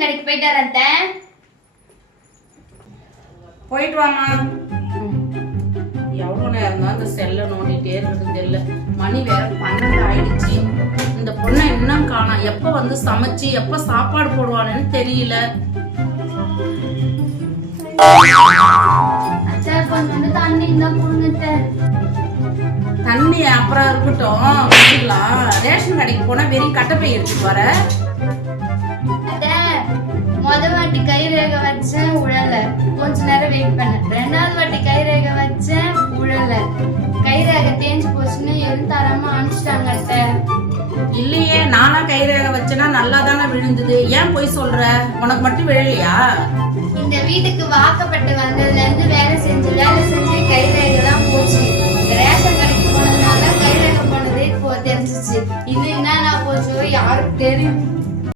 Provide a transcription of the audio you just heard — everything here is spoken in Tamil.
ரேஷன் கடைக்கு போயிட்டு வரேன். போயிட்டு வாமா. எவ்வளவு நேரம் தான் இந்த செல்ல நோண்டிட்டே இருக்குது தெரியல. மணி வேற 12 ஆயிடுச்சு. இந்த பொண்ணை இன்னும் காணோம். எப்ப வந்து சமைச்சு எப்ப சாப்பாடு போடுவான்னு தெரியல. தண்ணி அப்புறம் இருக்கட்டும், ரேஷன் கடைக்கு போனா வெறும் கட்டப்பை எடுத்துட்டு வர. முத வாட்டி கை ரேகை வச்சேன் உழல, கொஞ்ச நேரம் வெயிட் பண்ணேன். 2வது வாட்டி கை ரேகை வச்சேன் உழல, கை ரேகை தேஞ்சு போச்சுன்னு எதுவும் தராம அனுப்பிச்சிட்டாங்க. இல்லையே, நானா கை ரேகை வச்சேன்னா நல்லா தானே விழுந்தது. ஏன் போய் சொல்ற? உனக்கு மட்டும் விழலையா? இந்த வீட்டுக்கு வாக்கப்பட்டு வந்ததுல இருந்து வேலை செஞ்சு கை ரேகை தான் போச்சு. ரேஷன் கடைக்கு போனதுனால கை ரேகை போனதே தெரிஞ்சிச்சு. இன்னும் என்ன போச்சோ யாருக்கு தெரியும்.